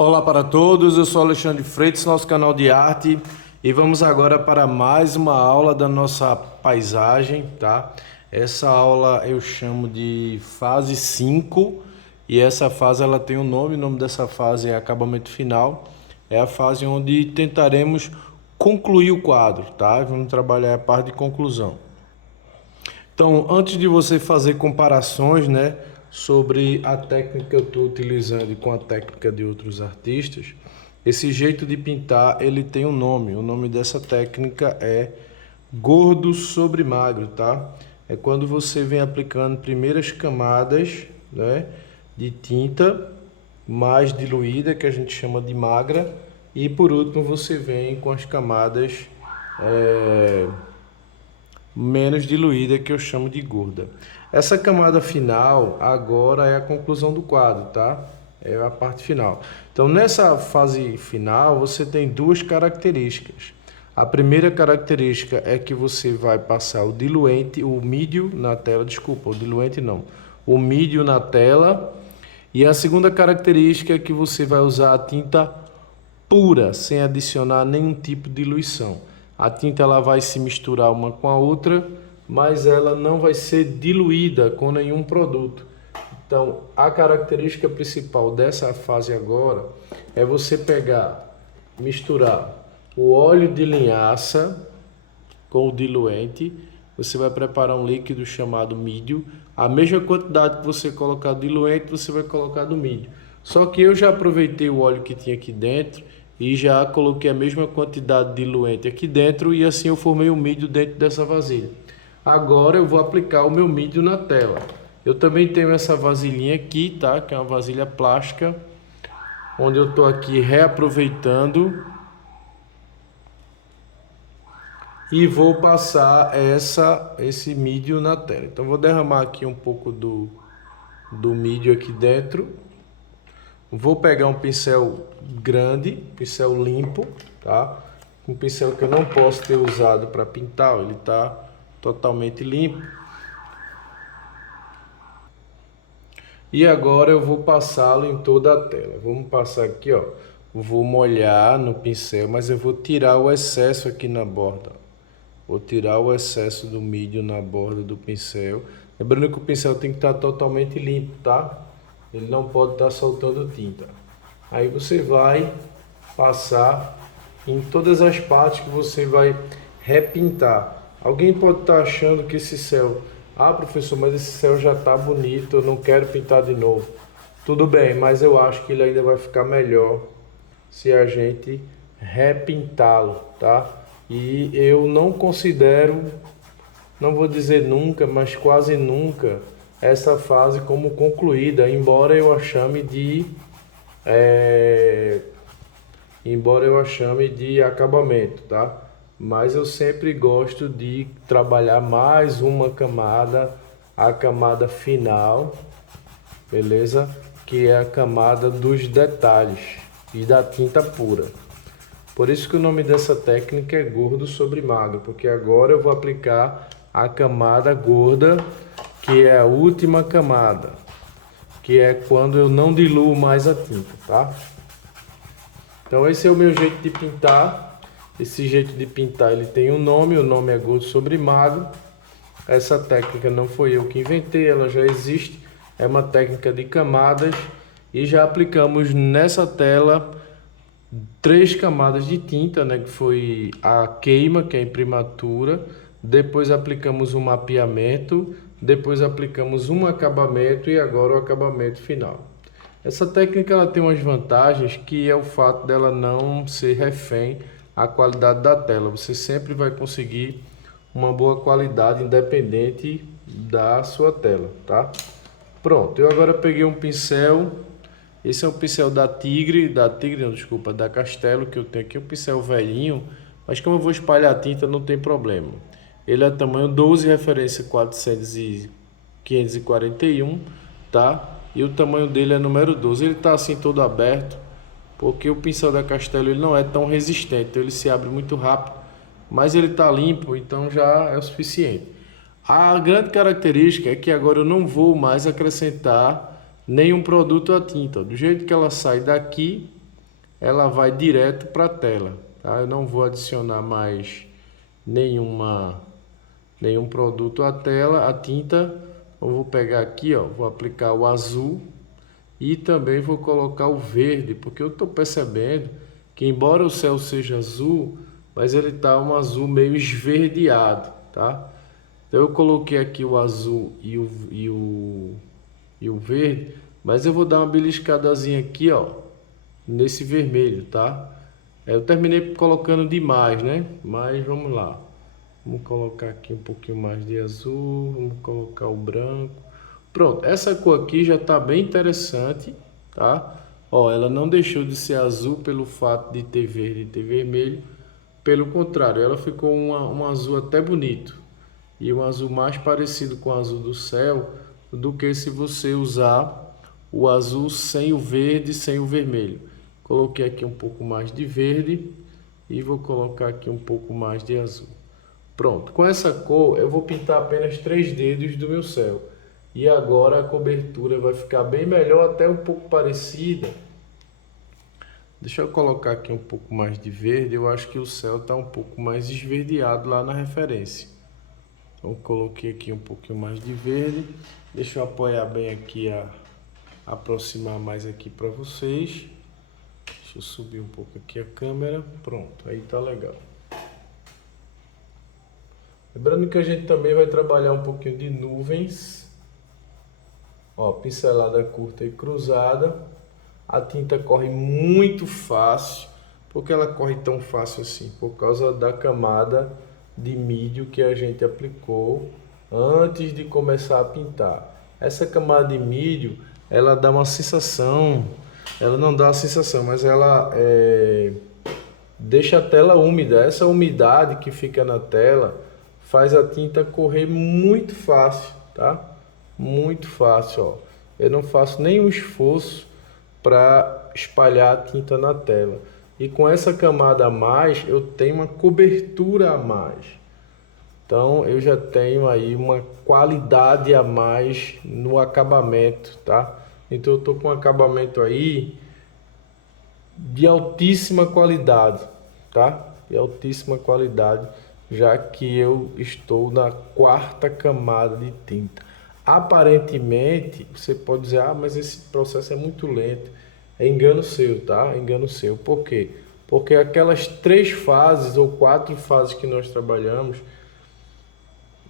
Olá para todos, eu sou Alexandre Freitas, nosso canal de arte, e vamos agora para mais uma aula da nossa paisagem, tá? Essa aula eu chamo de fase 5 e essa fase ela tem um nome, o nome dessa fase é acabamento final, é a fase onde tentaremos concluir o quadro, tá? Vamos trabalhar a parte de conclusão. Então, antes de você fazer comparações, né, sobre a técnica que eu estou utilizando e com a técnica de outros artistas, esse jeito de pintar, ele tem um nome. O nome dessa técnica é gordo sobre magro, tá? É quando você vem aplicando primeiras camadas, né, de tinta mais diluída, que a gente chama de magra, e por último você vem com as camadas menos diluída, que eu chamo de gorda. Essa camada final agora é a conclusão do quadro, tá? É a parte final. Então, nessa fase final, você tem duas características. A primeira característica é que você vai passar o diluente, o mídio na tela, desculpa, o diluente não, o mídio na tela. E a segunda característica é que você vai usar a tinta pura, sem adicionar nenhum tipo de diluição. A tinta ela vai se misturar uma com a outra, mas ela não vai ser diluída com nenhum produto. Então, a característica principal dessa fase agora é você pegar, misturar o óleo de linhaça com o diluente. Você vai preparar um líquido chamado mídio. A mesma quantidade que você colocar do diluente, você vai colocar do mídio. Só que eu já aproveitei o óleo que tinha aqui dentro e já coloquei a mesma quantidade de diluente aqui dentro e assim eu formei o mídio dentro dessa vasilha. Agora eu vou aplicar o meu mídio na tela. Eu também tenho essa vasilhinha aqui, tá? Que é uma vasilha plástica, onde eu estou aqui reaproveitando e vou passar esse mídio na tela. Então vou derramar aqui um pouco do mídio aqui dentro. Vou pegar um pincel grande, pincel limpo, tá? Um pincel que eu não posso ter usado para pintar, ele tá totalmente limpo. E agora eu vou passá-lo em toda a tela. Vamos passar aqui, ó. Vou molhar no pincel, mas eu vou tirar o excesso aqui na borda. Vou tirar o excesso do mídio na borda do pincel. Lembrando que o pincel tem que estar totalmente limpo, tá? Ele não pode estar soltando tinta. Aí você vai passar em todas as partes que você vai repintar. Alguém pode estar achando que esse céu... Ah, professor, mas esse céu já está bonito, eu não quero pintar de novo. Tudo bem, mas eu acho que ele ainda vai ficar melhor se a gente repintá-lo, tá? E eu não considero, não vou dizer nunca, mas quase nunca, essa fase como concluída, embora eu a chame de acabamento, tá? Mas eu sempre gosto de trabalhar mais uma camada, a camada final, beleza? Que é a camada dos detalhes e da tinta pura. Por isso que o nome dessa técnica é gordo sobre magro, porque agora eu vou aplicar a camada gorda, que é a última camada, que é quando eu não diluo mais a tinta, tá? Então esse é o meu jeito de pintar. Esse jeito de pintar ele tem um nome, o nome é gordo sobre magro. Essa técnica não foi eu que inventei, ela já existe. É uma técnica de camadas e já aplicamos nessa tela 3 camadas de tinta, né, que foi a queima, que é a imprimatura, depois aplicamos um mapeamento, depois aplicamos um acabamento e agora o acabamento final. Essa técnica ela tem umas vantagens, que é o fato dela não ser refém à qualidade da tela. Você sempre vai conseguir uma boa qualidade independente da sua tela, tá? Pronto, eu agora peguei um pincel. Esse é um pincel da Castelo, que eu tenho aqui, um pincel velhinho, mas como eu vou espalhar a tinta, não tem problema. Ele é tamanho 12, referência 400 e 541, tá? E o tamanho dele é número 12. Ele tá assim todo aberto, porque o pincel da Castelo ele não é tão resistente, então ele se abre muito rápido, mas ele tá limpo, então já é o suficiente. A grande característica é que agora eu não vou mais acrescentar nenhum produto à tinta. Do jeito que ela sai daqui, ela vai direto para a tela, tá? Eu não vou adicionar mais nenhum produto à tela, a tinta. Eu vou pegar aqui, ó, vou aplicar o azul e também vou colocar o verde, porque eu estou percebendo que embora o céu seja azul, mas ele tá um azul meio esverdeado, tá? Então eu coloquei aqui o azul e o verde, mas eu vou dar uma beliscadazinha aqui, ó, nesse vermelho, tá? Eu terminei colocando demais, né? Mas vamos lá. Vamos colocar aqui um pouquinho mais de azul, vamos colocar o branco. Pronto, essa cor aqui já está bem interessante, tá? Ó, ela não deixou de ser azul pelo fato de ter verde e ter vermelho. Pelo contrário, ela ficou um azul até bonito. E um azul mais parecido com o azul do céu do que se você usar o azul sem o verde, sem o vermelho. Coloquei aqui um pouco mais de verde e vou colocar aqui um pouco mais de azul. Pronto, com essa cor eu vou pintar apenas 3 dedos do meu céu. E agora a cobertura vai ficar bem melhor, até um pouco parecida. Deixa eu colocar aqui um pouco mais de verde, eu acho que o céu está um pouco mais esverdeado lá na referência. Então coloquei aqui um pouquinho mais de verde. Deixa eu apoiar bem aqui, aproximar mais aqui para vocês. Deixa eu subir um pouco aqui a câmera. Pronto, aí tá legal. Lembrando que a gente também vai trabalhar um pouquinho de nuvens. Ó, pincelada curta e cruzada. A tinta corre muito fácil. Por que ela corre tão fácil assim? Por causa da camada de mídio que a gente aplicou antes de começar a pintar. Essa camada de mídio, ela dá uma sensação, ela não dá uma sensação, mas ela deixa a tela úmida. Essa umidade que fica na tela faz a tinta correr muito fácil, tá? Muito fácil, ó. Eu não faço nenhum esforço para espalhar a tinta na tela. E com essa camada a mais, eu tenho uma cobertura a mais. Então eu já tenho aí uma qualidade a mais no acabamento, tá? Então eu tô com um acabamento aí de altíssima qualidade, tá? De altíssima qualidade, já que eu estou na 4ª camada de tinta. Aparentemente, você pode dizer, mas esse processo é muito lento. É engano seu, tá? É engano seu. Por quê? Porque aquelas 3 fases ou 4 fases que nós trabalhamos,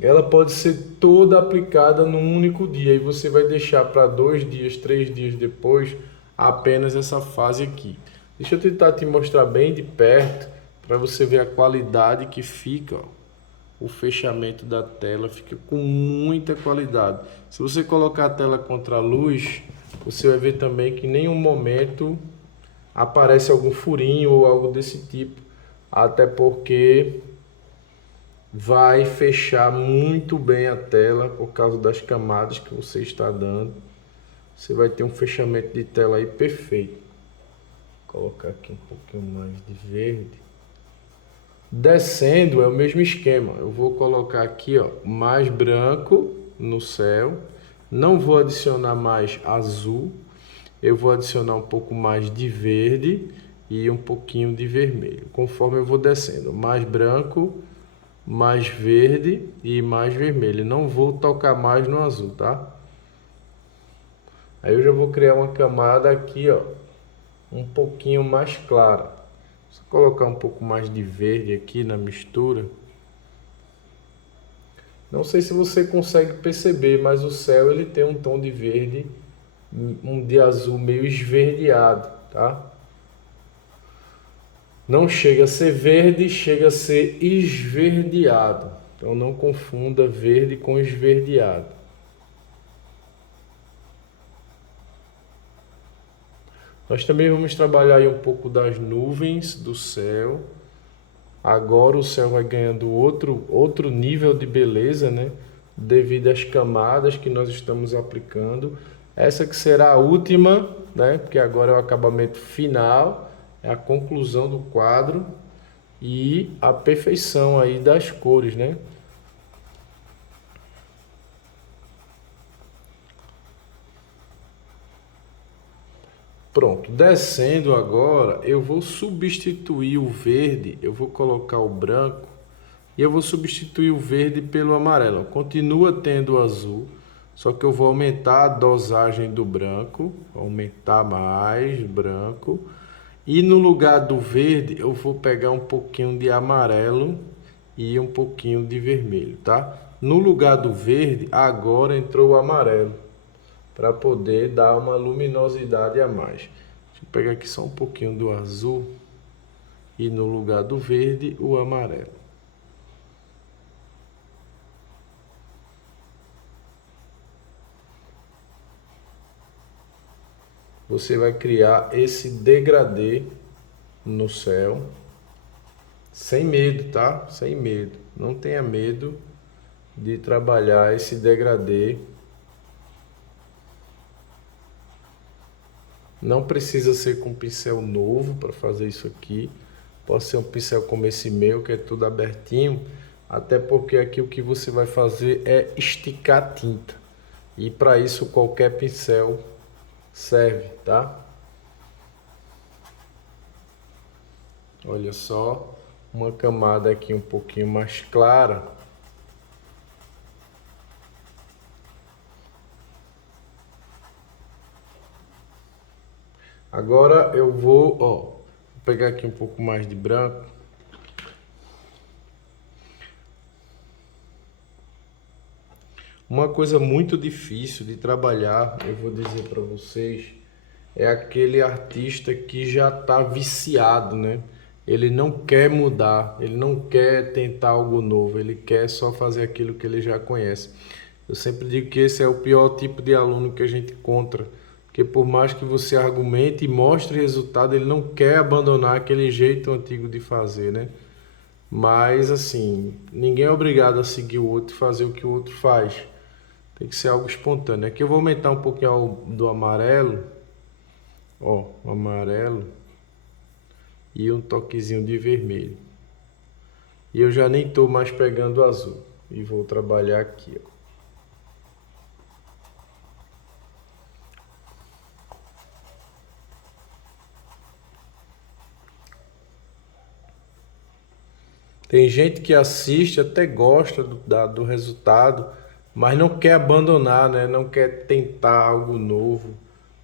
ela pode ser toda aplicada num único dia e você vai deixar para 2 dias, 3 dias depois apenas essa fase aqui. Deixa eu tentar te mostrar bem de perto para você ver a qualidade que fica, ó. O fechamento da tela fica com muita qualidade. Se você colocar a tela contra a luz, você vai ver também que em nenhum momento aparece algum furinho ou algo desse tipo, até porque vai fechar muito bem a tela por causa das camadas que você está dando. Você vai ter um fechamento de tela aí perfeito. Vou colocar aqui um pouquinho mais de verde. Descendo é o mesmo esquema. Eu vou colocar aqui, ó, mais branco no céu. Não vou adicionar mais azul. Eu vou adicionar um pouco mais de verde e um pouquinho de vermelho. Conforme eu vou descendo, mais branco, mais verde e mais vermelho. Não vou tocar mais no azul, tá? Aí eu já vou criar uma camada aqui, ó, um pouquinho mais clara. Vou colocar um pouco mais de verde aqui na mistura. Não sei se você consegue perceber, mas o céu ele tem um tom de verde, um de azul meio esverdeado, tá? Não chega a ser verde, chega a ser esverdeado. Então não confunda verde com esverdeado. Nós também vamos trabalhar aí um pouco das nuvens do céu. Agora o céu vai ganhando outro nível de beleza, né? Devido às camadas que nós estamos aplicando. Essa que será a última, né? Porque agora é o acabamento final, é a conclusão do quadro e a perfeição aí das cores, né? Pronto, descendo agora, eu vou substituir o verde, eu vou colocar o branco e eu vou substituir o verde pelo amarelo. Continua tendo o azul, só que eu vou aumentar a dosagem do branco, aumentar mais branco. E no lugar do verde, eu vou pegar um pouquinho de amarelo e um pouquinho de vermelho, tá? No lugar do verde, agora entrou o amarelo, para poder dar uma luminosidade a mais. Deixa eu pegar aqui só um pouquinho do azul e no lugar do verde, o amarelo. Você vai criar esse degradê no céu, sem medo, tá? Sem medo. Não tenha medo de trabalhar esse degradê. Não precisa ser com pincel novo para fazer isso aqui. Pode ser um pincel como esse meu, que é tudo abertinho. Até porque aqui o que você vai fazer é esticar a tinta. E para isso qualquer pincel serve, tá? Olha só, uma camada aqui um pouquinho mais clara. Agora eu vou pegar aqui um pouco mais de branco. Uma coisa muito difícil de trabalhar, eu vou dizer para vocês, é aquele artista que já está viciado, né? Ele não quer mudar, ele não quer tentar algo novo, ele quer só fazer aquilo que ele já conhece. Eu sempre digo que esse é o pior tipo de aluno que a gente encontra, porque por mais que você argumente e mostre resultado, ele não quer abandonar aquele jeito antigo de fazer, né? Mas assim, ninguém é obrigado a seguir o outro e fazer o que o outro faz. Tem que ser algo espontâneo. Aqui eu vou aumentar um pouquinho do amarelo, o amarelo e um toquezinho de vermelho. E eu já nem estou mais pegando azul e vou trabalhar aqui, ó. Tem gente que assiste, até gosta do resultado, mas não quer abandonar, né? Não quer tentar algo novo,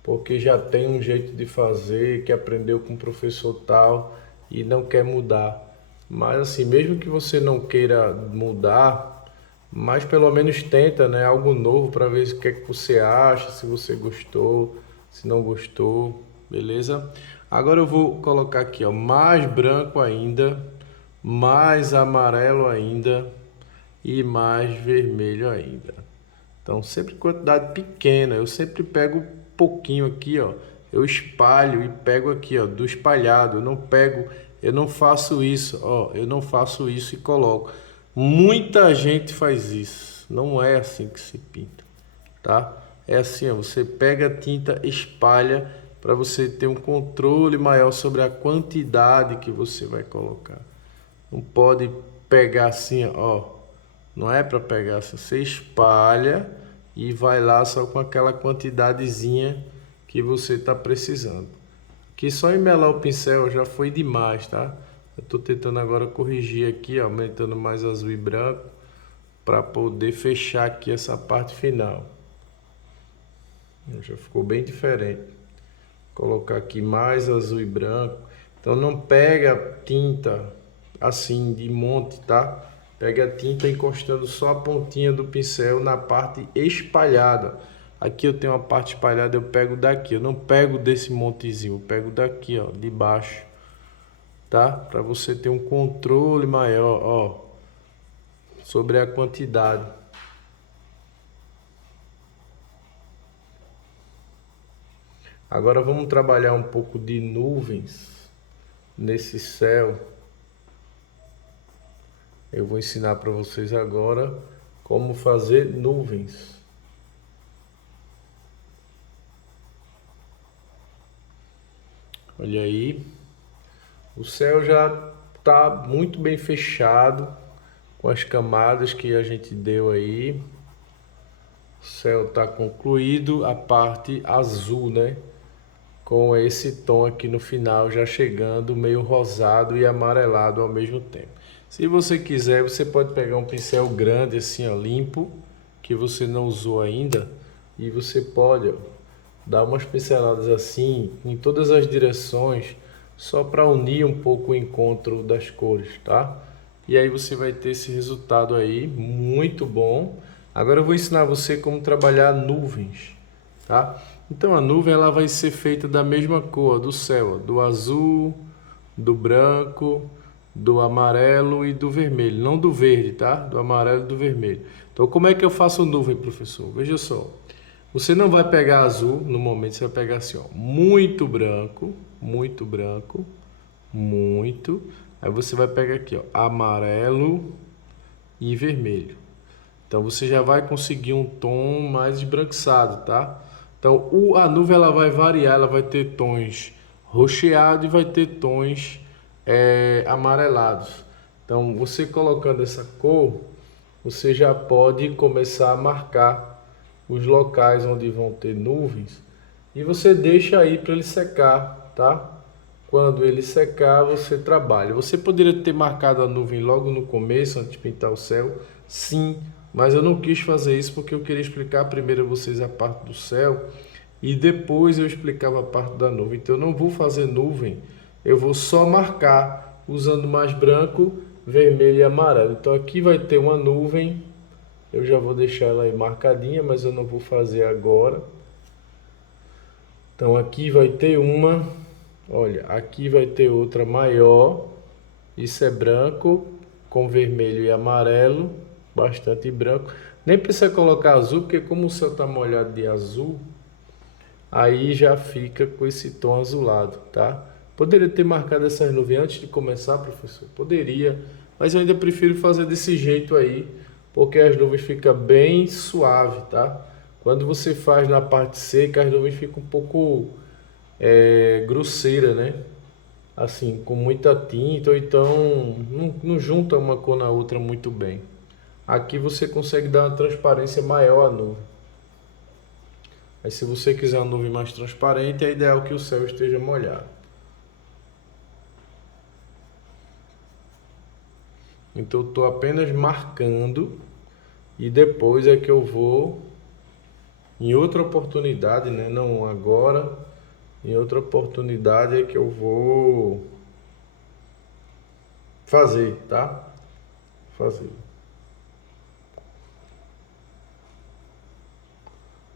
porque já tem um jeito de fazer, que aprendeu com o professor tal e não quer mudar. Mas assim, mesmo que você não queira mudar, mas pelo menos tenta, né? Algo novo para ver o que é que você acha, se você gostou, se não gostou, beleza? Agora eu vou colocar aqui, ó, mais branco ainda, mais amarelo ainda e mais vermelho ainda. Então, sempre quantidade pequena. Eu sempre pego um pouquinho aqui, ó. Eu espalho e pego aqui, ó, do espalhado. Eu não pego, eu não faço isso, ó. Eu não faço isso e coloco. Muita gente faz isso. Não é assim que se pinta, tá? É assim, ó, você pega a tinta, espalha para você ter um controle maior sobre a quantidade que você vai colocar. Não pode pegar assim, ó. Não é para pegar assim. Você espalha e vai lá só com aquela quantidadezinha que você está precisando. Aqui só emelar o pincel já foi demais, tá? Eu estou tentando agora corrigir aqui, ó, aumentando mais azul e branco para poder fechar aqui essa parte final. Já ficou bem diferente. Vou colocar aqui mais azul e branco. Então não pega tinta assim de monte, tá? Pega a tinta encostando só a pontinha do pincel na parte espalhada. Aqui eu tenho uma parte espalhada, eu pego daqui. Eu não pego desse montezinho, eu pego daqui, ó, de baixo, tá? Para você ter um controle maior, ó, sobre a quantidade. Agora vamos trabalhar um pouco de nuvens nesse céu. Eu vou ensinar para vocês agora como fazer nuvens. Olha aí, o céu já está muito bem fechado com as camadas que a gente deu aí. O céu está concluído, a parte azul, né? com esse tom aqui no final já chegando meio rosado e amarelado ao mesmo tempo. Se você quiser, você pode pegar um pincel grande assim, ó, limpo, que você não usou ainda, e você pode, ó, dar umas pinceladas assim em todas as direções, só para unir um pouco o encontro das cores, tá? E aí você vai ter esse resultado aí muito bom. Agora eu vou ensinar você como trabalhar nuvens, tá? Então a nuvem ela vai ser feita da mesma cor do céu, do azul, do branco, do amarelo e do vermelho, não do verde, tá? Do amarelo e do vermelho. Então como é que eu faço nuvem, professor? Veja só. Você não vai pegar azul no momento, você vai pegar assim, ó, muito branco, muito branco, muito. Aí você vai pegar aqui, ó, amarelo e vermelho. Então você já vai conseguir um tom mais esbranquiçado, tá? Então a nuvem ela vai variar, ela vai ter tons rocheados e vai ter tons amarelados. Então você colocando essa cor, você já pode começar a marcar os locais onde vão ter nuvens e você deixa aí para ele secar, tá? Quando ele secar, você trabalha. Você poderia ter marcado a nuvem logo no começo, antes de pintar o céu? Sim, mas eu não quis fazer isso porque eu queria explicar primeiro a vocês a parte do céu e depois eu explicava a parte da nuvem. Então eu não vou fazer nuvem, eu vou só marcar usando mais branco, vermelho e amarelo. Então aqui vai ter uma nuvem, eu já vou deixar ela aí marcadinha, mas eu não vou fazer agora. Então aqui vai ter uma, olha, aqui vai ter outra maior. Isso é branco com vermelho e amarelo, bastante branco. Nem precisa colocar azul, porque como o céu está molhado de azul, aí já fica com esse tom azulado, tá? Poderia ter marcado essas nuvens antes de começar, professor? Poderia, mas eu ainda prefiro fazer desse jeito aí, porque as nuvens ficam bem suave, tá? Quando você faz na parte seca, as nuvens ficam um pouco grosseira, né? Assim, com muita tinta, ou então não junta uma cor na outra muito bem. Aqui você consegue dar uma transparência maior à nuvem. Aí se você quiser uma nuvem mais transparente, é ideal que o céu esteja molhado. Então eu estou apenas marcando e depois é que eu vou, em outra oportunidade, né? Não agora, em outra oportunidade é que eu vou fazer, tá? Fazer.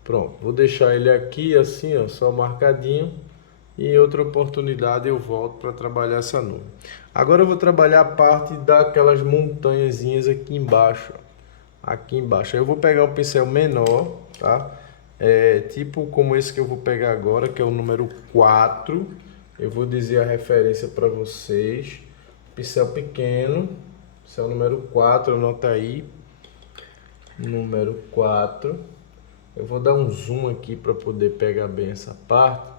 Pronto, vou deixar ele aqui assim, ó, só marcadinho. E em outra oportunidade eu volto para trabalhar essa nuvem. Agora eu vou trabalhar a parte daquelas montanhazinhas aqui embaixo, ó. Aqui embaixo. Aí eu vou pegar um pincel menor, tá? Tipo como esse que eu vou pegar agora, que é o número 4. Eu vou dizer a referência para vocês. Pincel pequeno, pincel número 4, anota aí. Número 4. Eu vou dar um zoom aqui para poder pegar bem essa parte.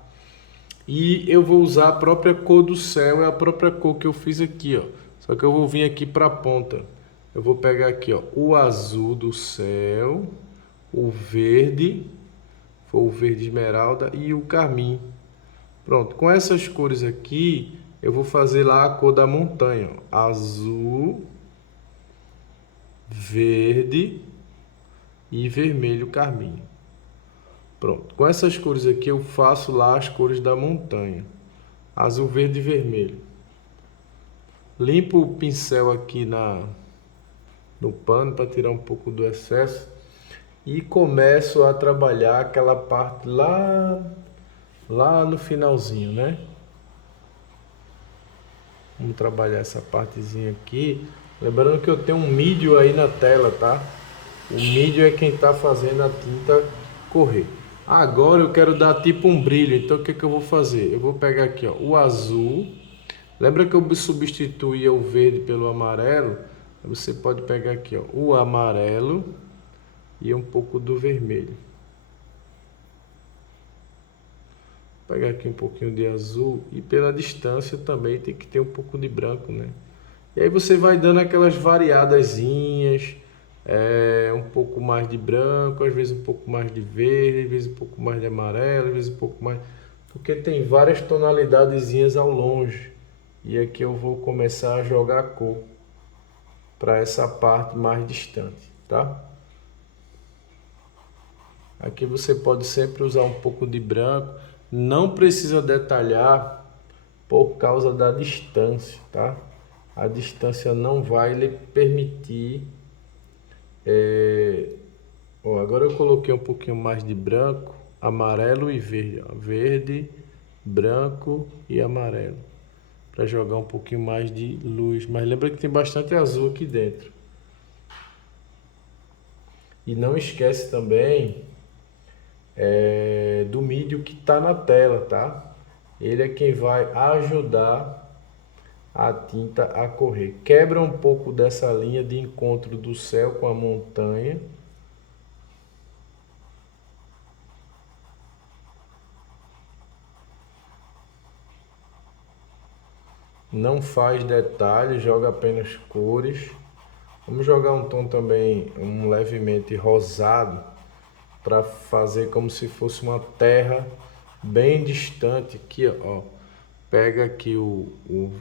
E eu vou usar a própria cor do céu, é a própria cor que eu fiz aqui, ó. Só que eu vou vir aqui para a ponta. Eu vou pegar aqui, ó, o azul do céu, o verde, foi o verde esmeralda e o carmim. Pronto, com essas cores aqui, eu vou fazer lá a cor da montanha, ó. Azul, verde e vermelho carmim. Pronto, com essas cores aqui eu faço lá as cores da montanha. Azul, verde e vermelho. Limpo o pincel aqui no pano para tirar um pouco do excesso. E começo a trabalhar aquela parte lá no finalzinho, né? Vamos trabalhar essa partezinha aqui. Lembrando que eu tenho um mídio aí na tela, tá? O mídio é quem está fazendo a tinta correr. Agora eu quero dar tipo um brilho, então o que que eu vou fazer? Eu vou pegar aqui, ó, o azul. Lembra que eu substituí o verde pelo amarelo? Você pode pegar aqui, ó, o amarelo e um pouco do vermelho. Vou pegar aqui um pouquinho de azul e pela distância também tem que ter um pouco de branco, né? E aí você vai dando aquelas variadazinhas. Um pouco mais de branco, às vezes um pouco mais de verde, às vezes um pouco mais de amarelo, às vezes um pouco mais... porque tem várias tonalidadezinhas ao longe. E aqui eu vou começar a jogar a cor para essa parte mais distante, tá? Aqui você pode sempre usar um pouco de branco, não precisa detalhar por causa da distância, tá? A distância não vai lhe permitir. Ó, agora eu coloquei um pouquinho mais de branco, amarelo e verde, ó. Verde, branco e amarelo, para jogar um pouquinho mais de luz. Mas lembra que tem bastante azul aqui dentro. E não esquece também do mídio que está na tela, tá? Ele é quem vai ajudar a tinta a correr. Quebra um pouco dessa linha de encontro do céu com a montanha. Não faz detalhes, joga apenas cores. Vamos jogar um tom também, um levemente rosado, para fazer como se fosse uma terra bem distante. Aqui, ó. Pega aqui o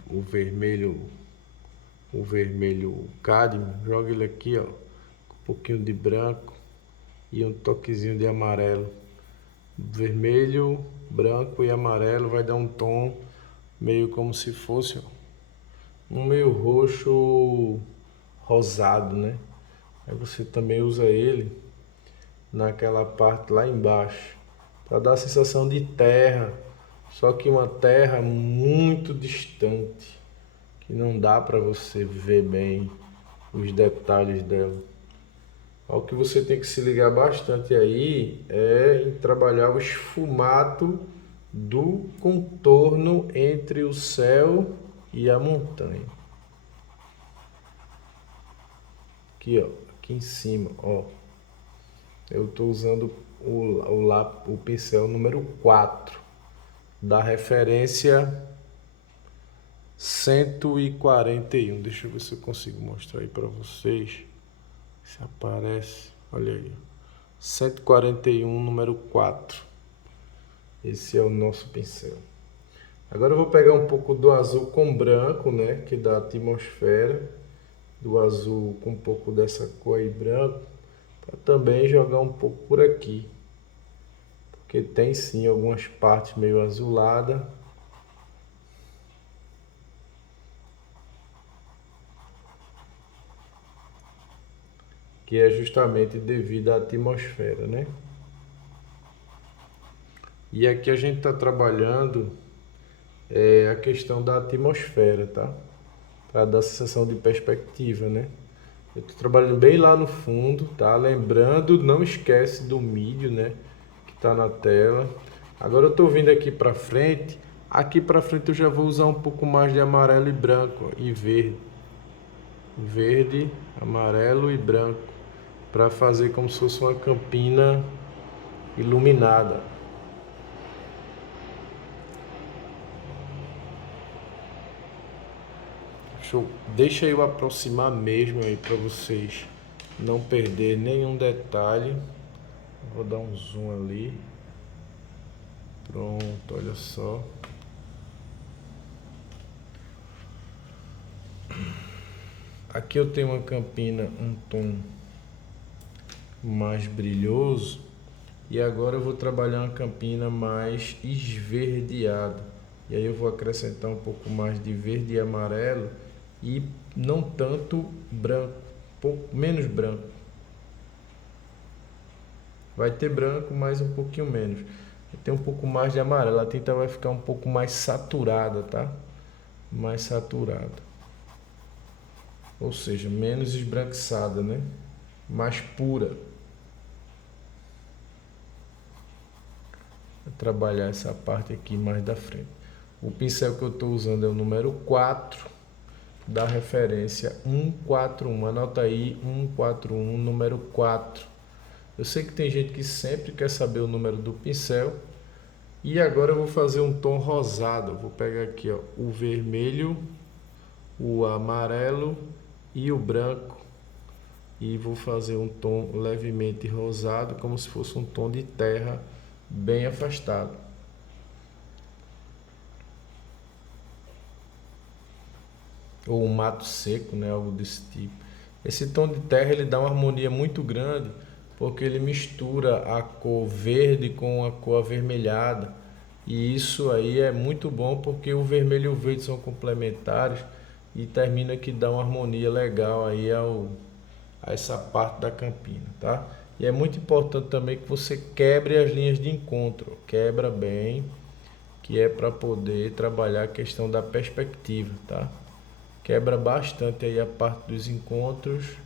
vermelho, o vermelho cádmio, joga ele aqui, ó, com um pouquinho de branco e um toquezinho de amarelo. Vermelho, branco e amarelo vai dar um tom meio como se fosse, ó, um meio roxo rosado, né? Aí você também usa ele naquela parte lá embaixo para dar a sensação de terra, só que uma terra muito distante, que não dá para você ver bem os detalhes dela. O que você tem que se ligar bastante aí é em trabalhar o esfumato do contorno entre o céu e a montanha. Aqui, ó, aqui em cima, ó. Eu estou usando o pincel número 4 da referência 141. Deixa eu ver se eu consigo mostrar aí para vocês. Se aparece, olha aí. 141, número 4. Esse é o nosso pincel. Agora eu vou pegar um pouco do azul com branco, né? Que dá a atmosfera. Do azul com um pouco dessa cor aí branco. Para também jogar um pouco por aqui. Porque tem sim algumas partes meio azuladas. Que é justamente devido à atmosfera, né? E aqui a gente está trabalhando a questão da atmosfera, tá? Para dar sensação de perspectiva, né? Eu estou trabalhando bem lá no fundo, tá? Lembrando, não esquece do mídio, né? Que está na tela. Agora eu estou vindo aqui para frente. Aqui para frente eu já vou usar um pouco mais de amarelo e branco, ó, e verde. Verde, amarelo e branco, para fazer como se fosse uma campina iluminada. Show. Deixa eu aproximar mesmo aí para vocês não perder nenhum detalhe. Vou dar um zoom ali. Pronto, olha só. Aqui eu tenho uma campina, um tom mais brilhoso. E agora eu vou trabalhar uma campina mais esverdeada. E aí eu vou acrescentar um pouco mais de verde e amarelo. E não tanto branco, pouco menos branco. Vai ter branco, mas um pouquinho menos. Tem um pouco mais de amarelo. A tinta vai ficar um pouco mais saturada, tá? Mais saturada. Ou seja, menos esbranquiçada, né? Mais pura. Vou trabalhar essa parte aqui mais da frente. O pincel que eu estou usando é o número 4 da referência 141. Anota aí, 141, número 4. Eu sei que tem gente que sempre quer saber o número do pincel. E agora eu vou fazer um tom rosado. Eu vou pegar aqui, ó, o vermelho, o amarelo e o branco. E vou fazer um tom levemente rosado, como se fosse um tom de terra bem afastado. ou um mato seco, né, algo desse tipo. Esse tom de terra ele dá uma harmonia muito grande, porque ele mistura a cor verde com a cor avermelhada. E isso aí é muito bom porque o vermelho e o verde são complementares e termina que dá uma harmonia legal aí a essa parte da campina, tá? E é muito importante também que você quebre as linhas de encontro, quebra bem, que é para poder trabalhar a questão da perspectiva, tá? Quebra bastante aí a parte dos encontros.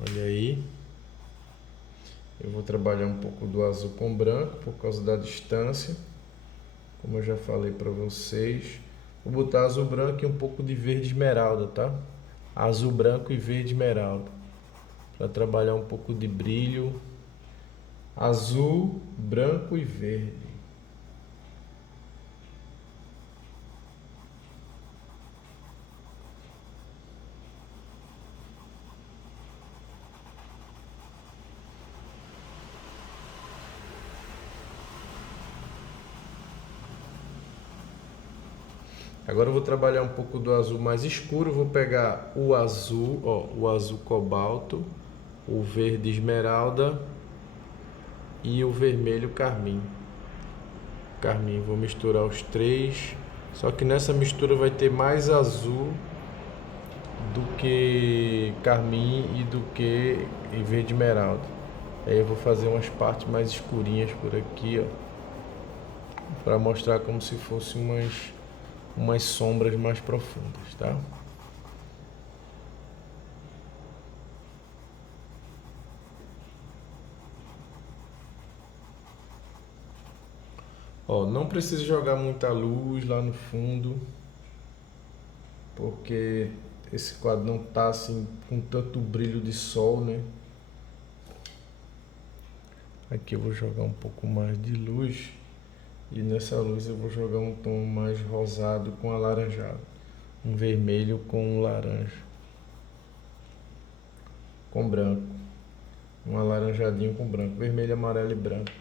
Olha aí. Eu vou trabalhar um pouco do azul com branco por causa da distância, como eu já falei para vocês. Vou botar azul branco e um pouco de verde esmeralda, tá? Azul branco e verde esmeralda, para trabalhar um pouco de brilho. Azul, branco e verde. Agora eu vou trabalhar um pouco do azul mais escuro. Vou pegar o azul, ó, o azul cobalto, o verde esmeralda e o vermelho carmim. Vou misturar os três. Só que nessa mistura vai ter mais azul do que carmim e do que verde esmeralda. Aí eu vou fazer umas partes mais escurinhas por aqui, ó, para mostrar como se fossem umas sombras mais profundas, tá? Ó, não precisa jogar muita luz lá no fundo, porque esse quadro não tá assim com tanto brilho de sol, né? Aqui eu vou jogar um pouco mais de luz e nessa luz eu vou jogar um tom mais rosado com alaranjado, um vermelho com um laranja, com branco, um alaranjadinho com branco, vermelho, amarelo e branco.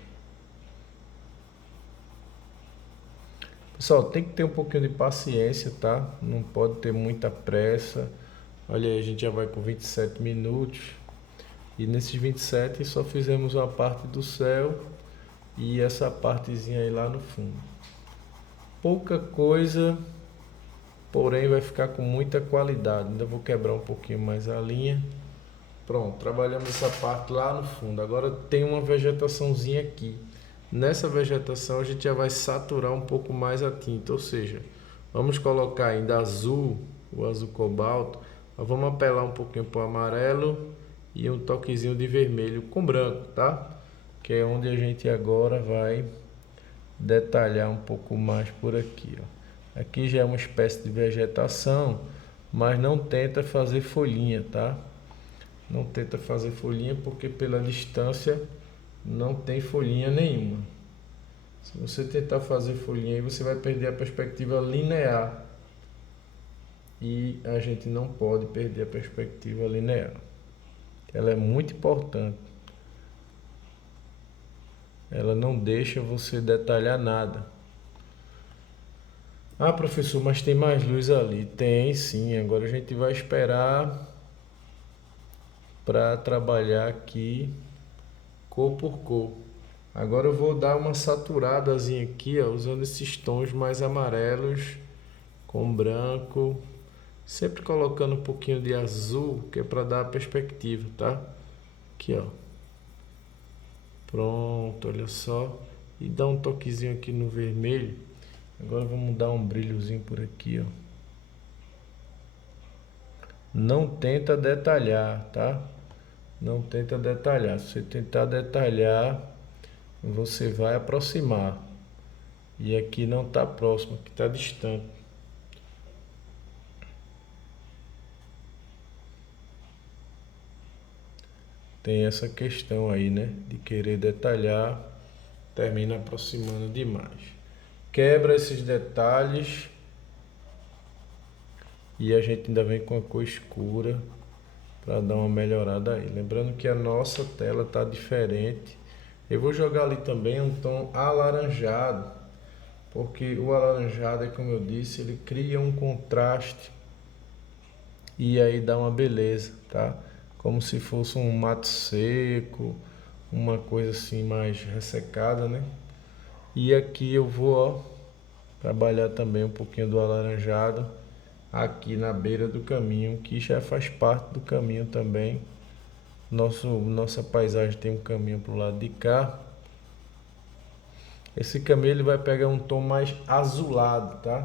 Pessoal, tem que ter um pouquinho de paciência, tá? Não pode ter muita pressa. Olha aí, a gente já vai com 27 minutos. E nesses 27 só fizemos uma parte do céu e essa partezinha aí lá no fundo. Pouca coisa, porém vai ficar com muita qualidade. Ainda vou quebrar um pouquinho mais a linha. Pronto, trabalhamos essa parte lá no fundo. Agora tem uma vegetaçãozinha aqui. Nessa vegetação a gente já vai saturar um pouco mais a tinta, ou seja, vamos colocar ainda azul, o azul cobalto, mas vamos apelar um pouquinho para o amarelo e um toquezinho de vermelho com branco, tá? Que é onde a gente agora vai detalhar um pouco mais por aqui, ó. Aqui já é uma espécie de vegetação, mas não tenta fazer folhinha, tá? Não tenta fazer folhinha porque pela distância não tem folhinha nenhuma. Se você tentar fazer folhinha aí, você vai perder a perspectiva linear. E a gente não pode perder a perspectiva linear. Ela é muito importante. Ela não deixa você detalhar nada. Ah, professor, mas tem mais luz ali. Tem sim. Agora a gente vai esperar para trabalhar aqui cor por cor. Agora eu vou dar uma saturadazinha aqui, ó, usando esses tons mais amarelos com branco, sempre colocando um pouquinho de azul, que é para dar a perspectiva, tá? Aqui, ó. Pronto, olha só. E dá um toquezinho aqui no vermelho. Agora vamos dar um brilhozinho por aqui, ó. Não tenta detalhar, tá? Não tenta detalhar. Se você tentar detalhar, você vai aproximar. E aqui não está próximo, aqui está distante. Tem essa questão aí, né? De querer detalhar, termina aproximando demais. Quebra esses detalhes e a gente ainda vem com a cor escura para dar uma melhorada aí. Lembrando que a nossa tela está diferente. Eu vou jogar ali também um tom alaranjado, porque o alaranjado, é como eu disse, ele cria um contraste e aí dá uma beleza, tá? Como se fosse um mato seco, uma coisa assim mais ressecada, né? E aqui eu vou, ó, trabalhar também um pouquinho do alaranjado aqui na beira do caminho, que já faz parte do caminho também. Nossa paisagem tem um caminho pro lado de cá. Esse caminho ele vai pegar um tom mais azulado, tá?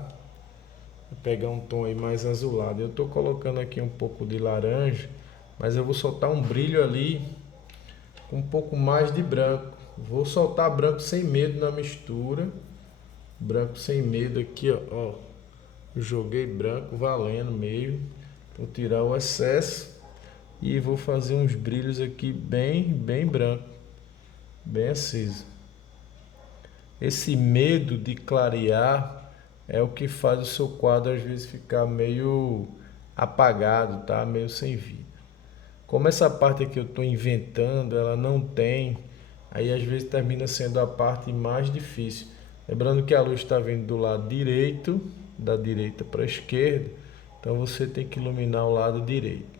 Vai pegar um tom aí mais azulado. Eu tô colocando aqui um pouco de laranja, mas eu vou soltar um brilho ali com um pouco mais de branco. Vou soltar branco sem medo na mistura. Branco sem medo aqui, ó. Joguei branco valendo mesmo. Vou tirar o excesso e vou fazer uns brilhos aqui bem branco, bem aceso. Esse medo de clarear é o que faz o seu quadro às vezes ficar meio apagado, tá? Meio sem vida. Como essa parte aqui eu estou inventando, ela não tem, aí às vezes termina sendo a parte mais difícil. Lembrando que a luz está vindo do lado direito, da direita para a esquerda, então você tem que iluminar o lado direito.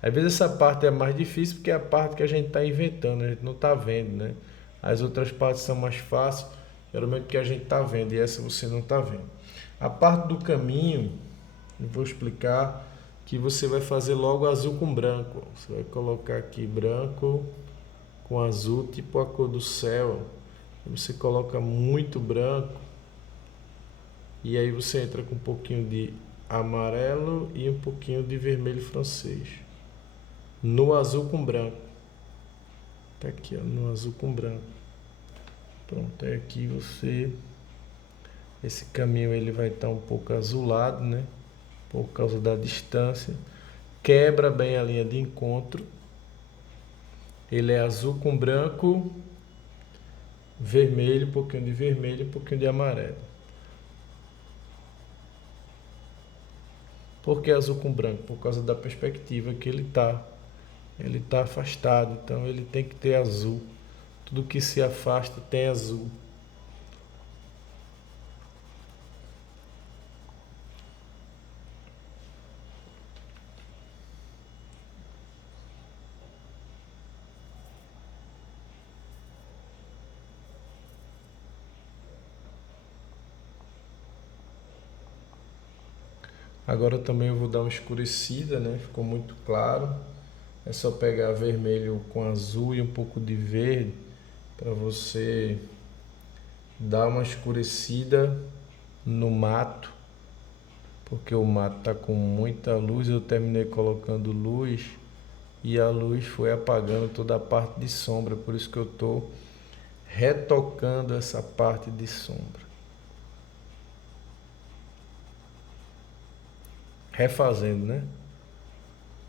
Às vezes essa parte é mais difícil porque é a parte que a gente está inventando, a gente não está vendo, né? As outras partes são mais fáceis, geralmente porque a gente está vendo e essa você não está vendo. A parte do caminho, eu vou explicar que você vai fazer logo azul com branco. Você vai colocar aqui branco com azul, tipo a cor do céu. Você coloca muito branco e aí você entra com um pouquinho de amarelo e um pouquinho de vermelho francês. No azul com branco. Tá aqui, ó, no azul com branco. Pronto, aí aqui você... Esse caminho ele vai estar um pouco azulado, né? Por causa da distância. Quebra bem a linha de encontro. Ele é azul com branco, vermelho, um pouquinho de vermelho, um pouquinho de amarelo. Por que azul com branco? Por causa da perspectiva que ele está. Ele está afastado, então ele tem que ter azul. Tudo que se afasta tem azul. Agora também eu vou dar uma escurecida, né? Ficou muito claro. É só pegar vermelho com azul e um pouco de verde para você dar uma escurecida no mato, porque o mato está com muita luz. Eu terminei colocando luz e a luz foi apagando toda a parte de sombra, por isso que eu estou retocando essa parte de sombra, refazendo, né?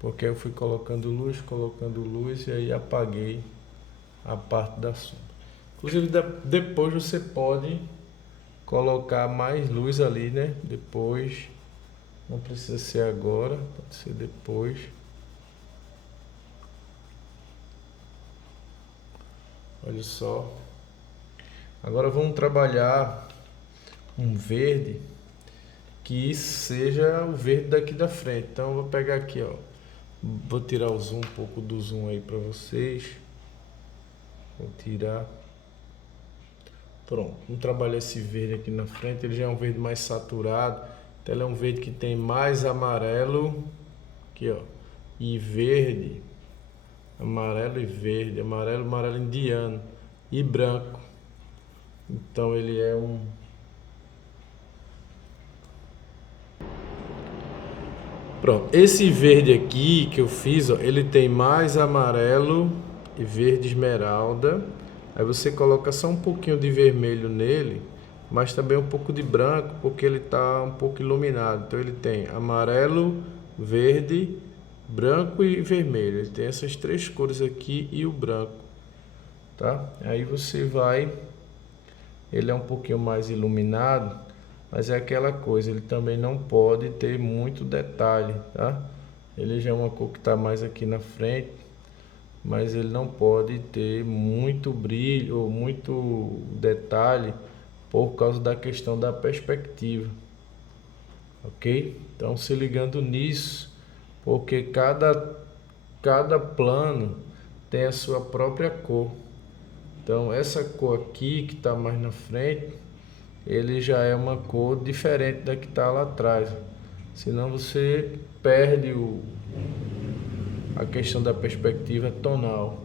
Porque eu fui colocando luz e aí apaguei a parte da sombra. Inclusive depois você pode colocar mais luz ali, né? Depois, não precisa ser agora, pode ser depois. Olha só. Agora vamos trabalhar um verde que seja o verde daqui da frente. Então eu vou pegar aqui, ó. Vou tirar o zoom, um pouco do zoom aí para vocês. Vou tirar. Pronto, vamos trabalhar esse verde aqui na frente. Ele já é um verde mais saturado. Então ele é um verde que tem mais amarelo. Aqui, ó. E verde. Amarelo e verde. Amarelo, amarelo indiano. E branco. Então ele é um... Pronto, esse verde aqui que eu fiz, ó, ele tem mais amarelo e verde esmeralda. Aí você coloca só um pouquinho de vermelho nele, mas também um pouco de branco, porque ele está um pouco iluminado. Então ele tem amarelo, verde, branco e vermelho. Ele tem essas três cores aqui e o branco, tá? Aí você vai... Ele é um pouquinho mais iluminado, mas é aquela coisa, ele também não pode ter muito detalhe, tá? Ele já é uma cor que está mais aqui na frente, mas ele não pode ter muito brilho ou muito detalhe por causa da questão da perspectiva, ok? Então se ligando nisso, porque cada plano tem a sua própria cor. Então essa cor aqui que está mais na frente, ele já é uma cor diferente da que está lá atrás. Senão você perde a questão da perspectiva tonal.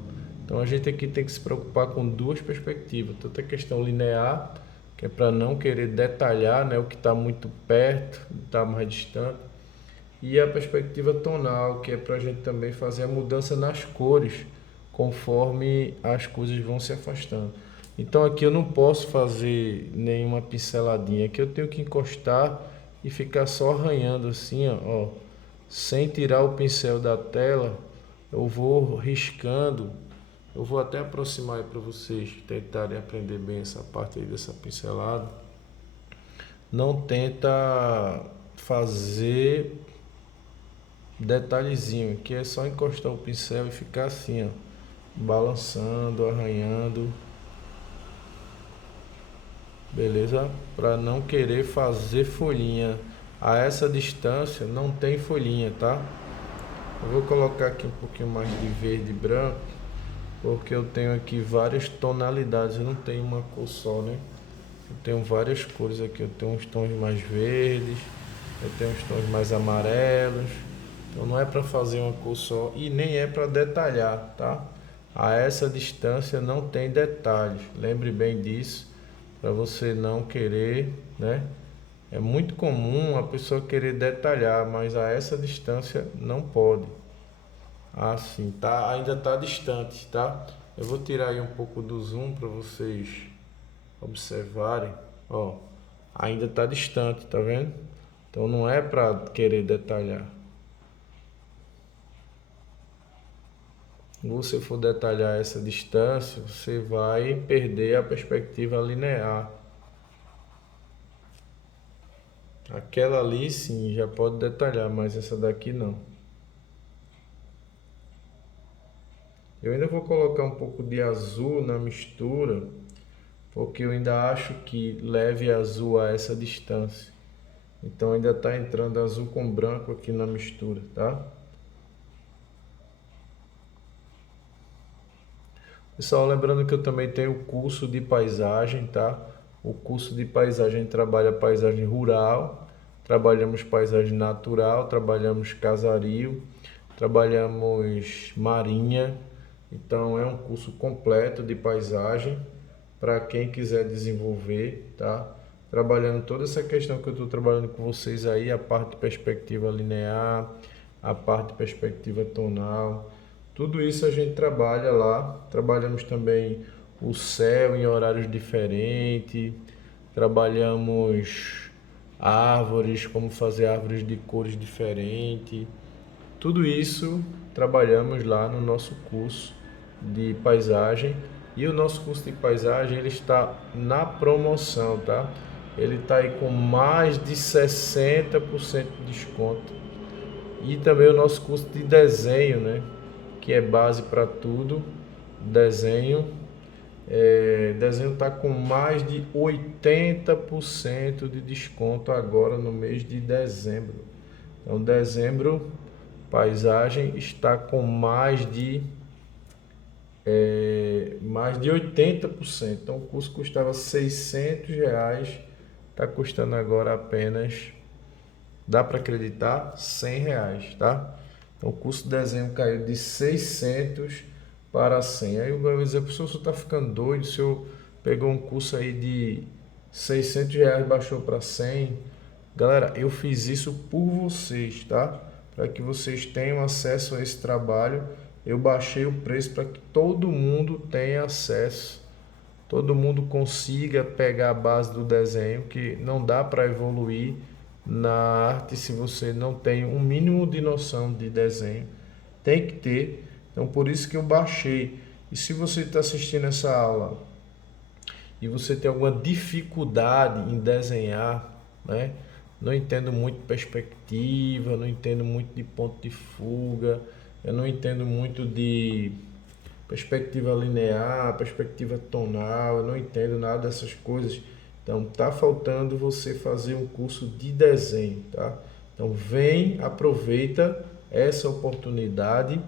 Então a gente aqui tem que se preocupar com duas perspectivas, tanto a questão linear, que é para não querer detalhar, né, o que está muito perto, está mais distante, e a perspectiva tonal, que é para a gente também fazer a mudança nas cores, conforme as coisas vão se afastando. Então aqui eu não posso fazer nenhuma pinceladinha, aqui eu tenho que encostar e ficar só arranhando assim, ó, sem tirar o pincel da tela. Eu vou riscando, eu vou até aproximar aí para vocês tentarem aprender bem essa parte aí dessa pincelada. Não tenta fazer detalhezinho, que é só encostar o pincel e ficar assim, ó, balançando, arranhando, beleza? Para não querer fazer folhinha. A essa distância não tem folhinha, tá? Eu vou colocar aqui um pouquinho mais de verde e branco, porque eu tenho aqui várias tonalidades, eu não tenho uma cor só, né? Eu tenho várias cores aqui, eu tenho uns tons mais verdes, eu tenho uns tons mais amarelos. Então não é para fazer uma cor só e nem é para detalhar, tá? A essa distância não tem detalhes. Lembre bem disso, para você não querer, né? É muito comum a pessoa querer detalhar, mas a essa distância não pode. Assim, tá? Ainda tá distante, tá? Eu vou tirar aí um pouco do zoom para vocês observarem. Ó, ainda tá distante, tá vendo? Então não é para querer detalhar. Se você for detalhar essa distância, você vai perder a perspectiva linear. Aquela ali sim, já pode detalhar, mas essa daqui não. Eu ainda vou colocar um pouco de azul na mistura, porque eu ainda acho que leve azul a essa distância. Então ainda está entrando azul com branco aqui na mistura, tá? Pessoal, lembrando que eu também tenho o curso de paisagem, tá? O curso de paisagem trabalha paisagem rural, trabalhamos paisagem natural, trabalhamos casario, trabalhamos marinha. Então é um curso completo de paisagem para quem quiser desenvolver, tá? Trabalhando toda essa questão que eu estou trabalhando com vocês aí, a parte de perspectiva linear, a parte de perspectiva tonal, tudo isso a gente trabalha lá. Trabalhamos também o céu em horários diferentes, trabalhamos árvores, como fazer árvores de cores diferentes. Tudo isso trabalhamos lá no nosso curso de paisagem. E o nosso curso de paisagem ele está na promoção, tá? Ele está aí com mais de 60% de desconto. E também o nosso curso de desenho, né? Que é base para tudo. Desenho. Desenho está com mais de 80% de desconto agora no mês de dezembro. Então, dezembro, paisagem está com mais de 80%. Então, o curso custava R$ 600, está custando agora apenas, dá para acreditar, R$ 100, tá? Então, o curso de desenho caiu de 600 para 100. Aí vai dizer, professor, você está ficando doido, o senhor pegou um curso aí de R$ 600, baixou para 100. Galera, eu fiz isso por vocês, tá? Para que vocês tenham acesso a esse trabalho. Eu baixei o preço para que todo mundo tenha acesso, todo mundo consiga pegar a base do desenho, que não dá para evoluir na arte se você não tem um mínimo de noção de desenho. Tem que ter. Então por isso que eu baixei. E se você está assistindo essa aula e você tem alguma dificuldade em desenhar, né? Não entendo muito perspectiva, não entendo muito de ponto de fuga, eu não entendo muito perspectiva linear, perspectiva tonal, eu não entendo nada dessas coisas. Então tá faltando você fazer um curso de desenho, tá? Então vem, aproveita essa oportunidade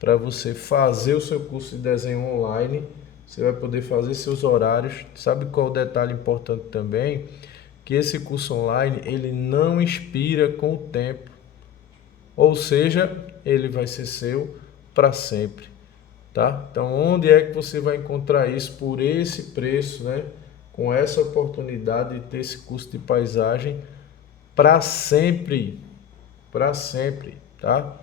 para você fazer o seu curso de desenho online. Você vai poder fazer seus horários. Sabe qual o detalhe importante também? Que esse curso online ele não expira com o tempo. Ou seja, ele vai ser seu para sempre, tá? Então, onde é que você vai encontrar isso por esse preço, né? Com essa oportunidade de ter esse curso de paisagem para sempre, tá?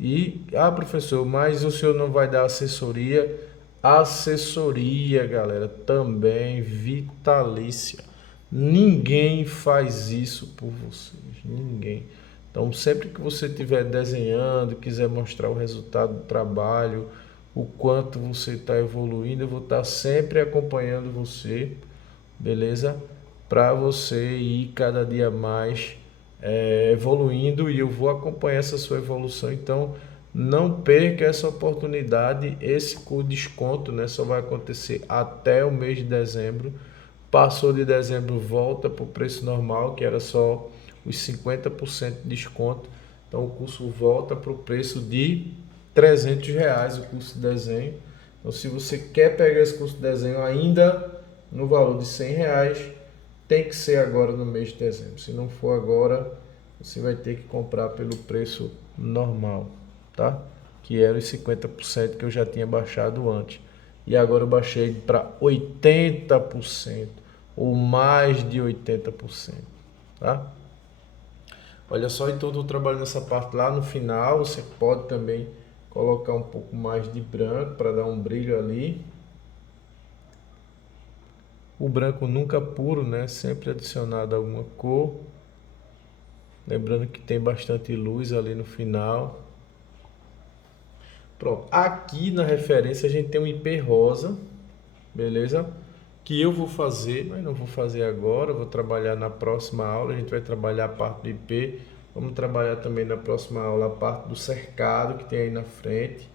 E, professor, mas o senhor não vai dar assessoria? Assessoria, galera, também vitalícia. Ninguém faz isso por vocês, ninguém. Então, sempre que você estiver desenhando, quiser mostrar o resultado do trabalho, o quanto você está evoluindo, eu vou estar sempre acompanhando você, beleza? Para você ir cada dia mais evoluindo e eu vou acompanhar essa sua evolução. Então, não perca essa oportunidade. Esse desconto, né, só vai acontecer até o mês de dezembro. Passou de dezembro, volta para o preço normal, que era só os 50% de desconto. Então o curso volta para o preço de R$ 300, o curso de desenho. Então se você quer pegar esse curso de desenho ainda no valor de R$ 100, tem que ser agora no mês de dezembro. Se não for agora, você vai ter que comprar pelo preço normal, tá? Que era os 50% que eu já tinha baixado antes. E agora eu baixei para 80% ou mais de 80%, tá? Olha só, então eu trabalho nessa parte lá no final. Você pode também colocar um pouco mais de branco para dar um brilho ali. O branco nunca puro, né? Sempre adicionado alguma cor. Lembrando que tem bastante luz ali no final. Pronto. Aqui na referência a gente tem um IP rosa, beleza? Que eu vou fazer, mas não vou fazer agora. Vou trabalhar na próxima aula. A gente vai trabalhar a parte do IP. Vamos trabalhar também na próxima aula a parte do cercado que tem aí na frente,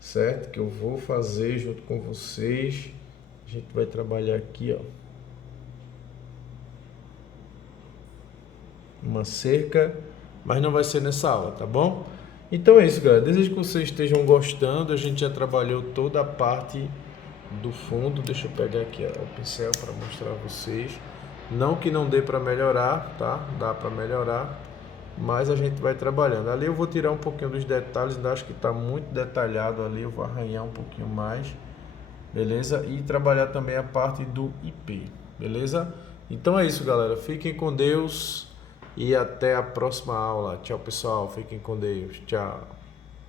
certo? Que eu vou fazer junto com vocês. A gente vai trabalhar aqui, ó, uma cerca, mas não vai ser nessa aula, tá bom? Então é isso, galera. Desejo que vocês estejam gostando. A gente já trabalhou toda a parte do fundo. Deixa eu pegar aqui o pincel para mostrar a vocês. Não que não dê para melhorar, tá? Dá para melhorar, mas a gente vai trabalhando. Ali eu vou tirar um pouquinho dos detalhes, ainda acho que está muito detalhado ali. Eu vou arranhar um pouquinho mais, beleza? E trabalhar também a parte do IP, beleza? Então é isso, galera. Fiquem com Deus e até a próxima aula. Tchau, pessoal. Fiquem com Deus. Tchau.